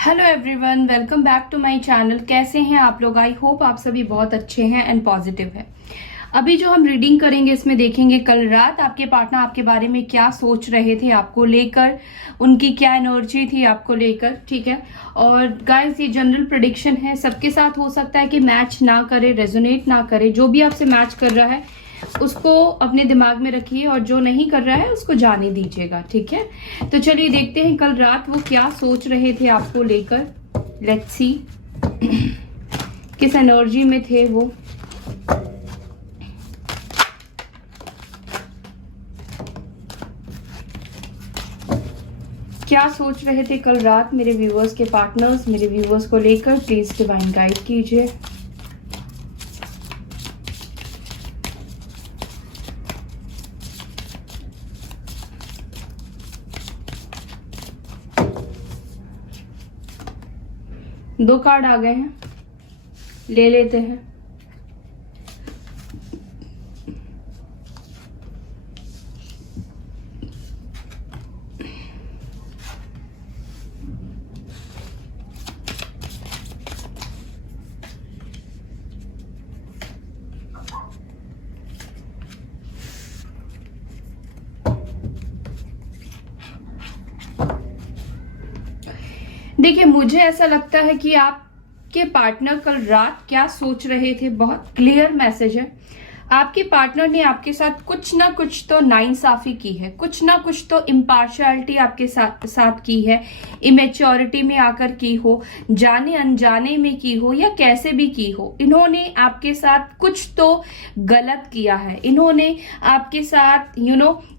Hello everyone, welcome back to my channel. कैसे हैं आप लोग? आई होप आप सभी बहुत अच्छे हैं एंड पॉजिटिव है। अभी जो हम रीडिंग करेंगे इसमें देखेंगे कल रात आपके पार्टनर आपके बारे में क्या सोच रहे थे आपको लेकर, उनकी क्या एनर्जी थी आपको लेकर। ठीक है, और गाइस ये जनरल प्रेडिक्शन है, सबके साथ हो सकता है कि मैच ना करे, रेजोनेट ना करे। जो भी आपसे मैच कर रहा है उसको अपने दिमाग में रखिए और जो नहीं कर रहा है उसको जाने दीजिएगा। ठीक है, तो चलिए देखते हैं कल रात वो क्या सोच रहे थे आपको लेकर। लेट्स सी किस एनर्जी में थे वो। क्या सोच रहे थे कल रात मेरे व्यूअर्स के पार्टनर्स मेरे व्यूअर्स को लेकर? प्लीज डिवाइन गाइड कीजिए। दो कार्ड आ गए हैं, ले लेते हैं। देखिए, मुझे ऐसा लगता है कि आपके पार्टनर कल रात क्या सोच रहे थे बहुत क्लियर मैसेज है। आपके पार्टनर ने आपके साथ कुछ ना कुछ तो नाइंसाफी की है, कुछ ना कुछ तो इम्पार्शियलिटी आपके साथ की है। इमेच्योरिटी में आकर की हो, जाने अनजाने में की हो, या कैसे भी की हो, इन्होंने आपके साथ कुछ तो गलत किया है। इन्होंने आपके साथ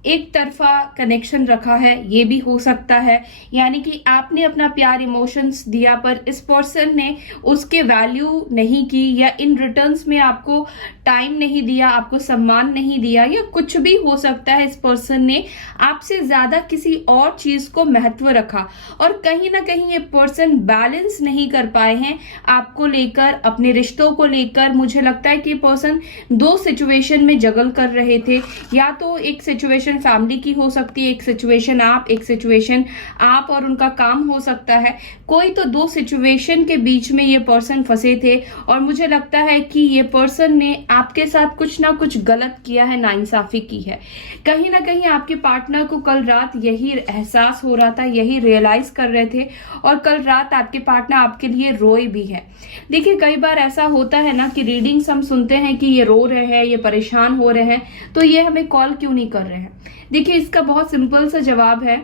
एक तरफा कनेक्शन रखा है, ये भी हो सकता है। यानी कि आपने अपना प्यार इमोशंस दिया पर इस पर्सन ने उसके वैल्यू नहीं की, या इन रिटर्न्स में आपको टाइम नहीं दिया, आपको सम्मान नहीं दिया, या कुछ भी हो सकता है। इस पर्सन ने आपसे ज्यादा किसी और चीज को महत्व रखा और कहीं ना कहीं ये पर्सन बैलेंस नहीं कर पाए हैं आपको लेकर, अपने रिश्तों को लेकर। मुझे लगता है कि पर्सन दो सिचुएशन में जगल कर रहे थे। या तो एक सिचुएशन फैमिली की हो सकती है, एक सिचुएशन आप और उनका काम हो सकता है। कोई तो दो सिचुएशन के बीच में ये पर्सन फंसे थे और मुझे लगता है कि ये पर्सन ने आपके साथ कुछ ना कुछ गलत किया है, नाइंसाफी की है। कहीं ना कहीं आपके पार्टनर को कल रात यही एहसास हो रहा था, यही रियलाइज कर रहे थे, और कल रात आपके पार्टनर आपके लिए रोए भी है। देखिए, कई बार ऐसा होता है ना कि रीडिंग्स हम सुनते हैं कि ये रो रहे हैं, ये परेशान हो रहे हैं, तो ये हमें कॉल क्यों नहीं कर रहे हैं? देखिए, इसका बहुत सिंपल सा जवाब है।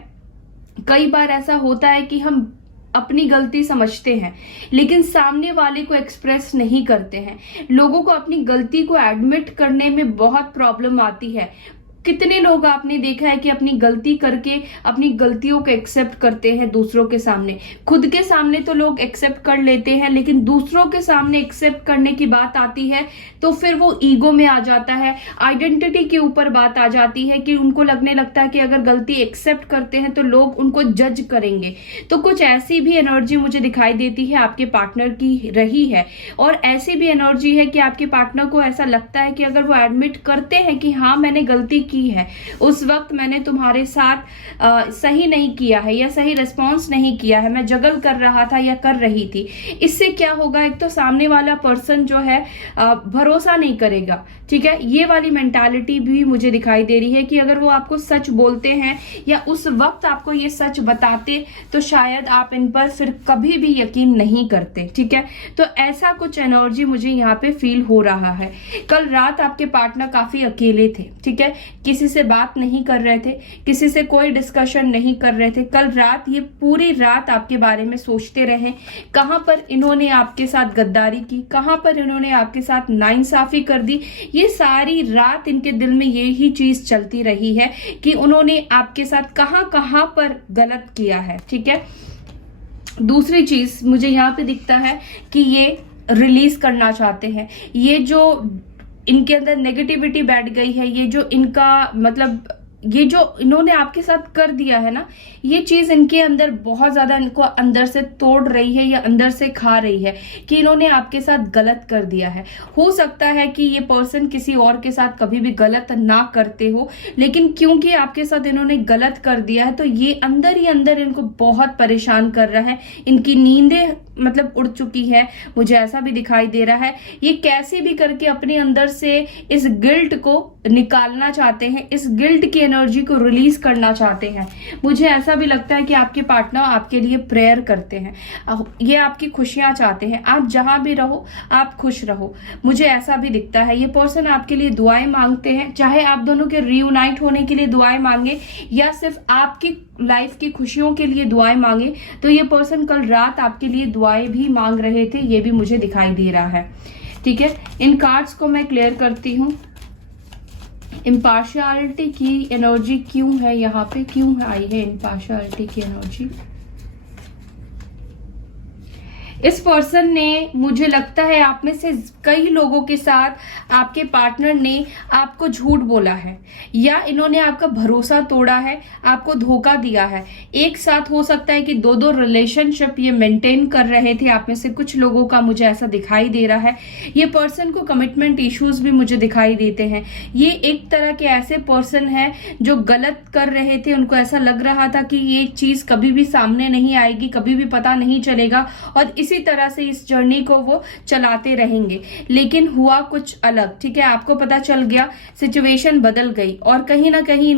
कई बार ऐसा होता है कि हम अपनी गलती समझते हैं लेकिन सामने वाले को एक्सप्रेस नहीं करते हैं। लोगों को अपनी गलती को एडमिट करने में बहुत प्रॉब्लम आती है। कितने लोग आपने देखा है कि अपनी गलती करके अपनी गलतियों को एक्सेप्ट करते हैं दूसरों के सामने। खुद के सामने तो लोग एक्सेप्ट कर लेते हैं, लेकिन दूसरों के सामने एक्सेप्ट करने की बात आती है तो फिर वो ईगो में आ जाता है, आइडेंटिटी के ऊपर बात आ जाती है कि उनको लगने लगता है कि अगर गलती एक्सेप्ट करते हैं तो लोग उनको जज करेंगे। तो कुछ ऐसी भी एनर्जी मुझे दिखाई देती है आपके पार्टनर की रही है, और ऐसी भी एनर्जी है कि आपके पार्टनर को ऐसा लगता है कि अगर वो एडमिट करते हैं कि हाँ मैंने गलती की है, उस वक्त मैंने तुम्हारे साथ सही नहीं किया है या सही रिस्पॉन्स नहीं किया है, मैं जगल कर रहा था या कर रही थी। इससे क्या होगा, एक तो सामने वाला पर्सन जो है भरोसा नहीं करेगा। ठीक है, ये वाली मेंटालिटी भी मुझे दिखाई दे रही है कि अगर वो आपको सच बोलते हैं या उस वक्त आपको ये सच बताते तो शायद आप इन पर फिर कभी भी यकीन नहीं करते। ठीक है, तो ऐसा कुछ एनर्जी मुझे यहाँ पे फील हो रहा है। कल रात आपके पार्टनर काफी अकेले थे। ठीक है, किसी से बात नहीं कर रहे थे, किसी से कोई डिस्कशन नहीं कर रहे थे। कल रात ये पूरी रात आपके बारे में सोचते रहे, कहां पर इन्होंने आपके साथ गद्दारी की, कहां पर इन्होंने आपके साथ नाइंसाफी कर दी। ये सारी रात इनके दिल में यही चीज चलती रही है कि उन्होंने आपके साथ कहां कहां पर गलत किया है। ठीक है, दूसरी चीज मुझे यहाँ पे दिखता है कि ये रिलीज करना चाहते हैं। ये जो इनके अंदर नेगेटिविटी बैठ गई है, ये जो इनका मतलब ये जो इन्होंने आपके साथ कर दिया है ना, ये चीज इनके अंदर बहुत ज्यादा इनको अंदर से तोड़ रही है या अंदर से खा रही है कि इन्होंने आपके साथ गलत कर दिया है। हो सकता है कि ये पर्सन किसी और के साथ कभी भी गलत ना करते हो, लेकिन क्योंकि आपके साथ इन्होंने गलत कर दिया है तो ये अंदर ही अंदर इनको बहुत परेशान कर रहा है। इनकी नींदें मतलब उड़ चुकी है, मुझे ऐसा भी दिखाई दे रहा है। ये कैसे भी करके अपने अंदर से इस गिल्ट को निकालना चाहते हैं, इस गिल्ट की एनर्जी को रिलीज करना चाहते हैं। मुझे ऐसा भी लगता है कि आपके पार्टनर आपके लिए प्रेयर करते हैं, ये आपकी खुशियां चाहते हैं। आप जहां भी रहो आप खुश रहो, मुझे ऐसा भी दिखता है। ये पर्सन आपके लिए दुआएं मांगते हैं, चाहे आप दोनों के रीयूनाइट होने के लिए दुआएं मांगे या सिर्फ आपकी लाइफ की खुशियों के लिए दुआएं मांगे, तो ये पर्सन कल रात आपके लिए दुआएं भी मांग रहे थे, ये भी मुझे दिखाई दे रहा है। ठीक है, इन कार्ड्स को मैं क्लियर करती हूँ। इम्पार्शियलिटी की एनर्जी क्यों है यहाँ पे, क्यों आई है इम्पार्शियलिटी की एनर्जी? इस पर्सन ने, मुझे लगता है आप में से कई लोगों के साथ आपके पार्टनर ने आपको झूठ बोला है या इन्होंने आपका भरोसा तोड़ा है, आपको धोखा दिया है। एक साथ हो सकता है कि दो दो रिलेशनशिप ये मेंटेन कर रहे थे। आप में से कुछ लोगों का मुझे ऐसा दिखाई दे रहा है। ये पर्सन को कमिटमेंट इश्यूज भी मुझे दिखाई देते हैं। ये एक तरह के ऐसे पर्सन है जो गलत कर रहे थे, उनको ऐसा लग रहा था कि ये चीज कभी भी सामने नहीं आएगी, कभी भी पता नहीं चलेगा और इसी तरह से इस जर्नी को वो चलाते रहेंगे, लेकिन हुआ कुछ अलग। ठीक है, आपको पता चल गया, सिचुएशन बदल गई और कहीं ना कहीं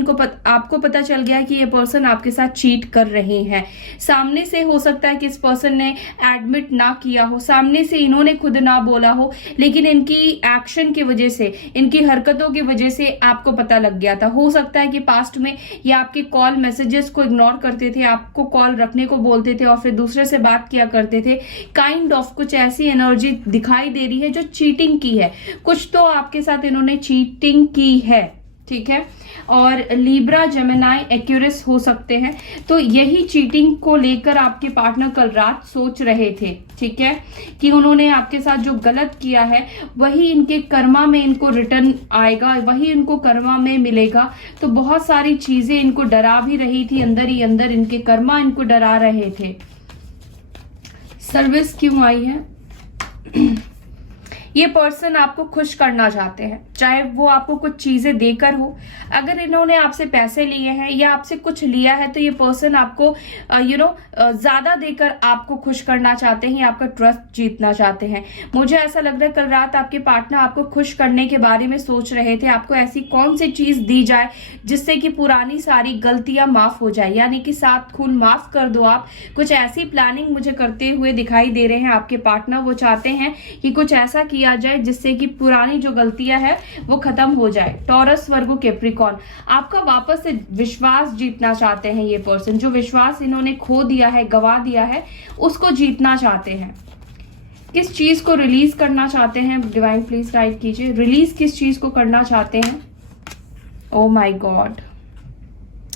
आपको पता चल गया कि ये पर्सन आपके साथ चीट कर रहे हैं। सामने से हो सकता है कि इस पर्सन ने एडमिट ना किया हो, सामने से इन्होंने खुद ना बोला हो, लेकिन इनकी एक्शन की वजह से, इनकी हरकतों की वजह से आपको पता लग गया था। हो सकता है कि पास्ट में ये आपके कॉल मैसेजेस को इग्नोर करते थे, आपको कॉल रखने को बोलते थे और फिर दूसरे से बात किया करते थे। काइंड ऑफ कुछ ऐसी एनर्जी दिखाई दे रही है जो चीटिंग की है। कुछ तो आपके साथ इन्होंने चीटिंग की है। ठीक है, और लीब्रा, जेमिनाई, एक्यूरिस हो सकते हैं। तो यही चीटिंग को लेकर आपके पार्टनर कल रात सोच रहे थे। ठीक है, कि उन्होंने आपके साथ जो गलत किया है वही इनके कर्मा में इनको रिटर्न आएगा, वही इनको कर्मा में मिलेगा। तो बहुत सारी चीजें इनको डरा भी रही थी, अंदर ही अंदर इनके कर्मा इनको डरा रहे थे। सर्विस क्यों आई है? ये पर्सन आपको खुश करना चाहते हैं, चाहे वो आपको कुछ चीजें देकर हो। अगर इन्होंने आपसे पैसे लिए हैं या आपसे कुछ लिया है तो ये पर्सन आपको ज्यादा देकर आपको खुश करना चाहते हैं, आपका ट्रस्ट जीतना चाहते हैं। मुझे ऐसा लग रहा है कल रात आपके पार्टनर आपको खुश करने के बारे में सोच रहे थे। आपको ऐसी कौन सी चीज दी जाए जिससे कि पुरानी सारी गलतियां माफ हो जाए, यानी कि 7 खून माफ कर दो आप। कुछ ऐसी प्लानिंग मुझे करते हुए दिखाई दे रहे हैं आपके पार्टनर। वो चाहते हैं कि कुछ ऐसा किया जाए जिससे कि पुरानी जो गलतियां है वो खत्म हो जाए। टॉरस, वर्गो, कैप्रिकॉर्न, आपका वापस से विश्वास जीतना चाहते हैं। ये पर्सन जो विश्वास इन्होंने खो दिया है, गवा दिया है, उसको जीतना चाहते हैं। किस चीज को रिलीज करना चाहते हैं? डिवाइन प्लीज गाइड कीजिए, रिलीज किस चीज को करना चाहते हैं? ओ माय गॉड,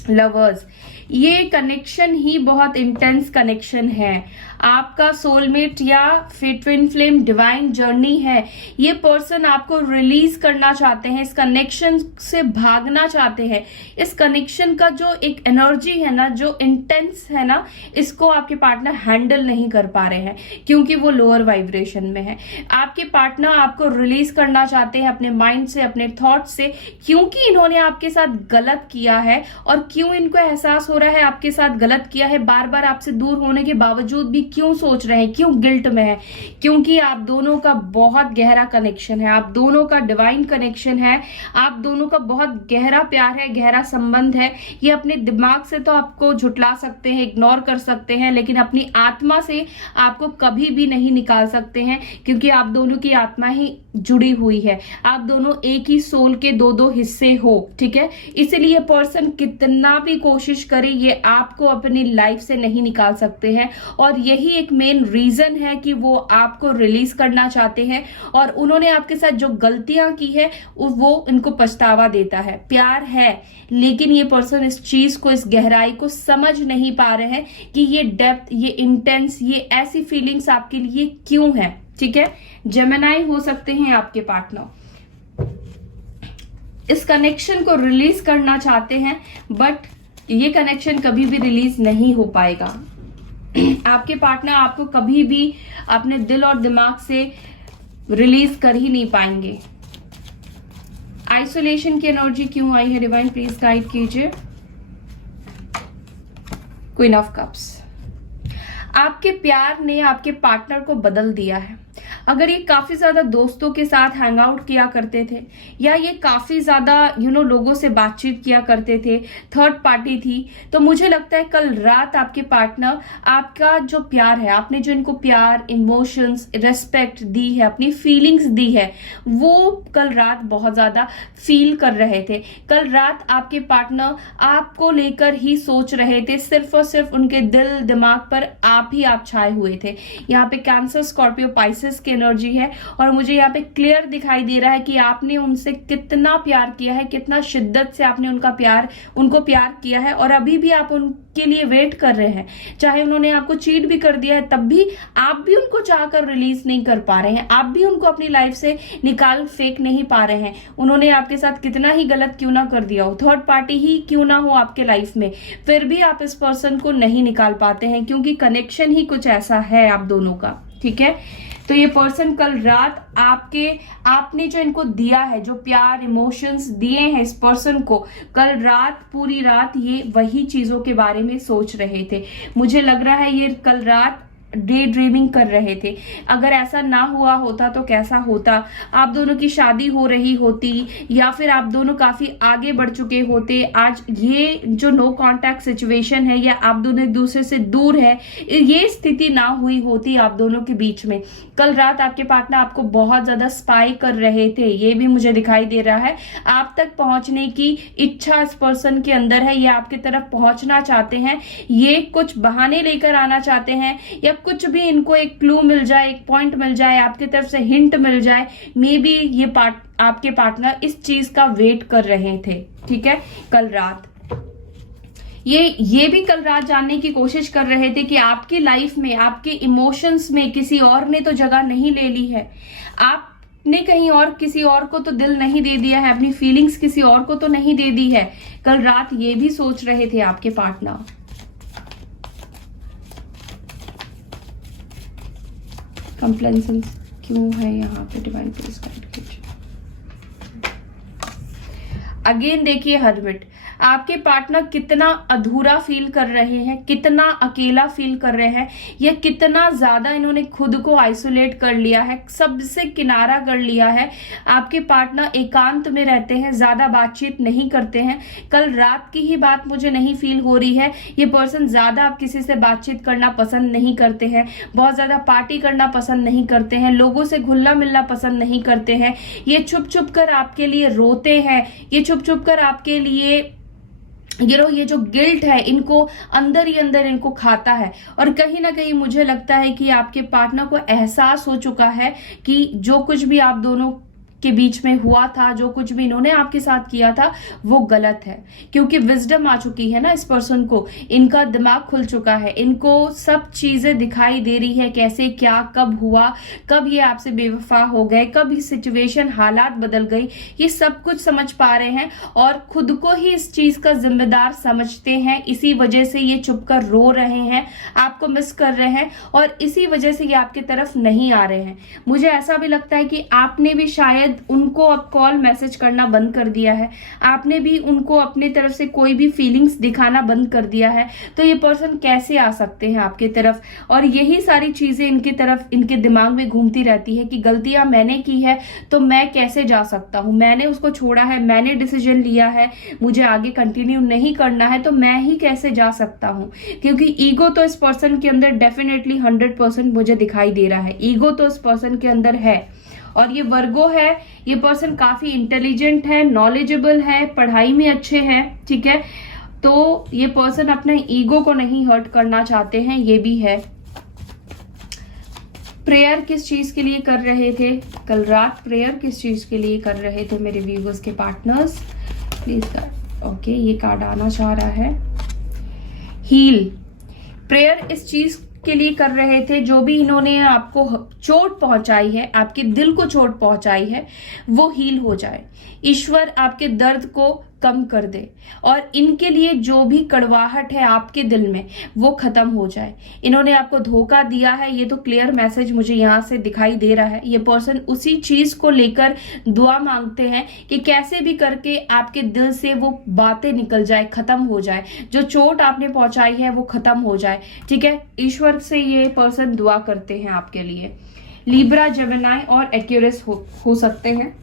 लवर्स, ये कनेक्शन ही बहुत इंटेंस कनेक्शन है। आपका सोलमेट या फिर ट्विन फ्लेम डिवाइन जर्नी है। ये पर्सन आपको रिलीज करना चाहते हैं, इस कनेक्शन से भागना चाहते हैं। इस कनेक्शन का जो एक एनर्जी है ना, जो इंटेंस है ना, इसको आपके पार्टनर हैंडल नहीं कर पा रहे हैं क्योंकि वो लोअर वाइब्रेशन में है। आपके पार्टनर आपको रिलीज करना चाहते हैं अपने माइंड से, अपने थॉट से, क्योंकि इन्होंने आपके साथ गलत किया है और क्यों इनको एहसास हो रहा है आपके साथ गलत किया है। बार बार आपसे दूर होने के बावजूद भी क्यों सोच रहे हैं, क्यों गिल्ट में है? क्योंकि आप दोनों का बहुत गहरा कनेक्शन है, आप दोनों का डिवाइन कनेक्शन है, आप दोनों का बहुत गहरा प्यार है, गहरा संबंध है। ये अपने दिमाग से तो आपको झुटला सकते हैं, इग्नोर कर सकते हैं, लेकिन अपनी आत्मा से आपको कभी भी नहीं निकाल सकते हैं क्योंकि आप दोनों की आत्मा ही जुड़ी हुई है। आप दोनों एक ही सोल के दो हिस्से हो। ठीक है, इसलिए पर्सन कितना भी कोशिश करे ये आपको अपनी लाइफ से नहीं निकाल सकते हैं और यही एक मेन रीजन है कि वो आपको रिलीज करना चाहते हैं। और उन्होंने आपके साथ जो गलतियां की है वो इनको पछतावा देता है। प्यार है, लेकिन ये पर्सन इस चीज को, इस गहराई को समझ नहीं पा रहे हैं कि ये डेप्थ, ये इंटेंस, ये ऐसी फीलिंग्स आपके लिए क्यों है। ठीक है, जेमिनाई हो सकते हैं आपके पार्टनर। इस कनेक्शन को रिलीज करना चाहते हैं, बट ये कनेक्शन कभी भी रिलीज नहीं हो पाएगा। आपके पार्टनर आपको कभी भी अपने दिल और दिमाग से रिलीज कर ही नहीं पाएंगे। आइसोलेशन की एनर्जी क्यों आई है डिवाइन, प्लीज गाइड कीजिए। क्वीन ऑफ कप्स, आपके प्यार ने आपके पार्टनर को बदल दिया है। अगर ये काफी ज्यादा दोस्तों के साथ हैंग आउट किया करते थे, या ये काफी ज्यादा लोगों से बातचीत किया करते थे, थर्ड पार्टी थी, तो मुझे लगता है कल रात आपके पार्टनर आपका जो प्यार है, आपने जो इनको प्यार, इमोशंस, रेस्पेक्ट दी है, अपनी फीलिंग्स दी है, वो कल रात बहुत ज्यादा फील कर रहे थे। कल रात आपके पार्टनर आपको लेकर ही सोच रहे थे, सिर्फ और सिर्फ उनके दिल दिमाग पर आप छाए हुए थे। यहाँ पे कैंसर, स्कॉर्पियो, पाइसेस की एनर्जी है, और मुझे यहाँ पे क्लियर दिखाई दे रहा है कि आपने उनसे कितना प्यार किया है, कितना शिद्दत से आपने उनको प्यार किया है, और अभी भी आप उनके लिए वेट कर रहे हैं। चाहे उन्होंने आपको चीट भी कर दिया है, तब भी आप भी उनको चाहकर रिलीज नहीं कर पा रहे हैं, आप भी उनको अपनी लाइफ से निकाल फेंक नहीं पा रहे हैं। उन्होंने आपके साथ कितना ही गलत क्यों ना कर दिया हो, थर्ड पार्टी ही क्यों ना हो आपके लाइफ में, फिर भी आप इस पर्सन को नहीं निकाल पाते हैं, क्योंकि कनेक्शन ही कुछ ऐसा है आप दोनों का। ठीक है, तो ये पर्सन कल रात आपने जो इनको दिया है, जो प्यार, इमोशंस दिए हैं इस पर्सन को, कल रात पूरी रात ये वही चीजों के बारे में सोच रहे थे। मुझे लग रहा है ये कल रात डे ड्रीमिंग कर रहे थे। अगर ऐसा ना हुआ होता तो कैसा होता, आप दोनों की शादी हो रही होती, या फिर आप दोनों काफी आगे बढ़ चुके होते। आज ये जो नो कांटेक्ट सिचुएशन है, या आप दोनों एक दूसरे से दूर है, ये स्थिति ना हुई होती आप दोनों के बीच में। कल रात आपके पार्टनर आपको बहुत ज्यादा स्पाई कर रहे थे, ये भी मुझे दिखाई दे रहा है। आप तक पहुंचने की इच्छा इस पर्सन के अंदर है, ये आपकी तरफ पहुंचना चाहते हैं, ये कुछ बहाने लेकर आना चाहते हैं, या कुछ भी इनको एक क्लू मिल जाए, एक पॉइंट मिल जाए, आपकी तरफ से हिंट मिल जाए, मे बी ये आपके पार्टनर इस चीज का वेट कर रहे थे। ठीक है, कल रात ये भी कल रात जानने की कोशिश कर रहे थे कि आपकी लाइफ में, आपके इमोशंस में किसी और ने तो जगह नहीं ले ली है, आपने कहीं और किसी और को तो दिल नहीं दे दिया है, अपनी फीलिंग्स किसी और को तो नहीं दे दी है। कल रात ये भी सोच रहे थे आपके पार्टनर। कंप्लेंसेंस क्यों है यहाँ पे डिवाइन, प्लीज गाइड कीजिए। अगेन देखिए हर्मिट, आपके पार्टनर कितना अधूरा फील कर रहे हैं, कितना अकेला फील कर रहे हैं, या कितना ज्यादा इन्होंने खुद को आइसोलेट कर लिया है, सबसे किनारा कर लिया है। आपके पार्टनर एकांत में रहते हैं, ज्यादा बातचीत नहीं करते हैं। कल रात की ही बात मुझे नहीं फील हो रही है, ये पर्सन ज्यादा आप किसी से बातचीत करना पसंद नहीं करते हैं, बहुत ज्यादा पार्टी करना पसंद नहीं करते हैं, लोगों से घुलना मिलना पसंद नहीं करते हैं। ये छुप छुप कर आपके लिए रोते हैं, ये छुप छुप कर आपके लिए ये जो गिल्ट है, इनको अंदर ही अंदर इनको खाता है। और कहीं ना कहीं मुझे लगता है कि आपके पार्टनर को एहसास हो चुका है कि जो कुछ भी आप दोनों के बीच में हुआ था, जो कुछ भी इन्होंने आपके साथ किया था, वो गलत है, क्योंकि विजडम आ चुकी है ना इस पर्सन को, इनका दिमाग खुल चुका है, इनको सब चीजें दिखाई दे रही है, कैसे क्या कब हुआ, कब ये आपसे बेवफा हो गए, कब ये सिचुएशन, हालात बदल गई, ये सब कुछ समझ पा रहे हैं, और खुद को ही इस चीज का जिम्मेदार समझते हैं। इसी वजह से ये चुप कर रो रहे हैं, आपको मिस कर रहे हैं, और इसी वजह से ये आपके तरफ नहीं आ रहे हैं। मुझे ऐसा भी लगता है कि आपने भी शायद उनको अब कॉल मैसेज करना बंद कर दिया है, आपने भी उनको अपने तरफ से कोई भी फीलिंग्स दिखाना बंद कर दिया है। तो ये पर्सन कैसे आ सकते हैं आपके तरफ, और यही सारी चीजें इनकी तरफ, इनके दिमाग में घूमती रहती है कि गलतियां मैंने की है तो मैं कैसे जा सकता हूं, मैंने उसको छोड़ा है, मैंने डिसीजन लिया है, मुझे आगे कंटिन्यू नहीं करना है, तो मैं ही कैसे जा सकता हूं। क्योंकि ईगो तो इस पर्सन के अंदर डेफिनेटली 100% मुझे दिखाई दे रहा है, ईगो तो इस पर्सन के अंदर है। और ये वर्गो है, ये पर्सन काफी इंटेलिजेंट है, नॉलेजेबल है, पढ़ाई में अच्छे हैं। ठीक है, तो ये पर्सन अपने ईगो को नहीं हर्ट करना चाहते हैं, ये भी है। प्रेयर किस चीज के लिए कर रहे थे कल रात, प्रेयर किस चीज के लिए कर रहे थे मेरे व्यूअर्स के पार्टनर्स, प्लीज कर। ओके, ये कार्ड आना चाह रहा है हील। प्रेयर इस चीज के लिए कर रहे थे, जो भी इन्होंने आपको चोट पहुंचाई है, आपके दिल को चोट पहुंचाई है, वो हील हो जाए। ईश्वर आपके दर्द को कम कर दे और इनके लिए जो भी कड़वाहट है आपके दिल में वो खत्म हो जाए। इन्होंने आपको धोखा दिया है, ये तो क्लियर मैसेज मुझे यहाँ से दिखाई दे रहा है। ये पर्सन उसी चीज को लेकर दुआ मांगते हैं कि कैसे भी करके आपके दिल से वो बातें निकल जाए, खत्म हो जाए, जो चोट आपने पहुंचाई है वो खत्म हो जाए। ठीक है, ईश्वर से ये पर्सन दुआ करते हैं आपके लिए। लिब्रा, जेमिनी और एक्यूरियस हो सकते हैं।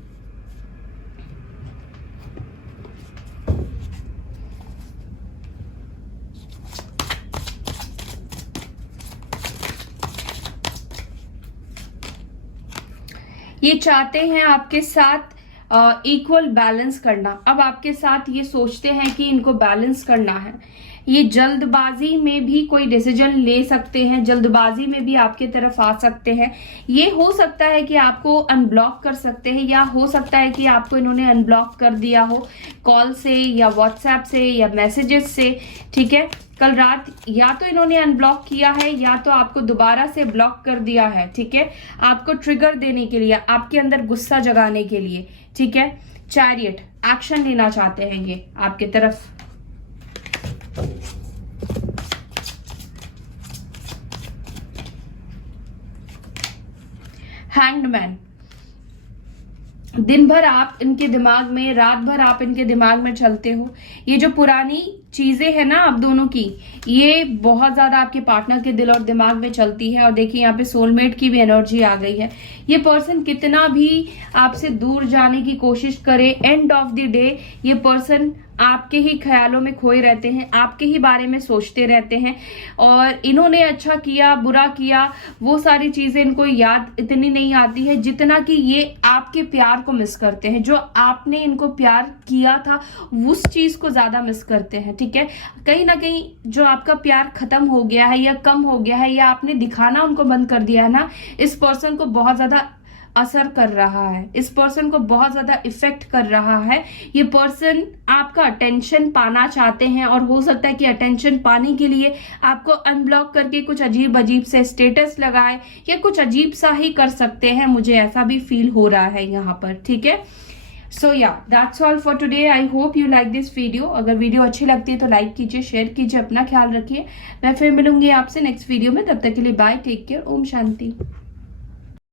ये चाहते हैं आपके साथ इक्वल बैलेंस करना। अब आपके साथ ये सोचते हैं कि इनको बैलेंस करना है। ये जल्दबाजी में भी कोई डिसीजन ले सकते हैं, जल्दबाजी में भी आपके तरफ आ सकते हैं। ये हो सकता है कि आपको अनब्लॉक कर सकते हैं, या हो सकता है कि आपको इन्होंने अनब्लॉक कर दिया हो कॉल से या व्हाट्सएप से या मैसेजेस से। ठीक है, कल रात या तो इन्होंने अनब्लॉक किया है या तो आपको दोबारा से ब्लॉक कर दिया है। ठीक है, आपको ट्रिगर देने के लिए, आपके अंदर गुस्सा जगाने के लिए। ठीक है, चैरियट, एक्शन लेना चाहते हैं ये आपके तरफ। हैंग्ड मैन, दिन भर आप इनके दिमाग में, रात भर आप इनके दिमाग में चलते हो। ये जो पुरानी चीजें हैं ना आप दोनों की, ये बहुत ज्यादा आपके पार्टनर के दिल और दिमाग में चलती है। और देखिए यहाँ पे सोलमेट की भी एनर्जी आ गई है। ये पर्सन कितना भी आपसे दूर जाने की कोशिश करे, एंड ऑफ द डे ये पर्सन आपके ही ख्यालों में खोए रहते हैं, आपके ही बारे में सोचते रहते हैं। और इन्होंने अच्छा किया, बुरा किया, वो सारी चीजें इनको याद इतनी नहीं आती है जितना कि ये आपके प्यार को मिस करते हैं। जो आपने इनको प्यार किया था उस चीज को ज्यादा मिस करते हैं। ठीक है, कहीं ना कहीं जो आपका प्यार खत्म हो गया है या कम हो गया है या आपने दिखाना उनको बंद कर दिया है ना, इस पर्सन को बहुत ज्यादा असर कर रहा है, इस पर्सन को बहुत ज्यादा इफेक्ट कर रहा है। ये पर्सन आपका अटेंशन पाना चाहते हैं और हो सकता है कि अटेंशन पाने के लिए आपको अनब्लॉक करके कुछ अजीब अजीब से स्टेटस लगाए या कुछ अजीब सा ही कर सकते हैं। मुझे ऐसा भी फील हो रहा है यहाँ पर। ठीक है, सो या that's all for today. I hope you like this video. अगर वीडियो अच्छी लगती है तो लाइक कीजिए, शेयर कीजिए, अपना ख्याल रखिए। मैं फिर मिलूंगी आपसे नेक्स्ट वीडियो में, तब तक के लिए bye, take care, Om Shanti.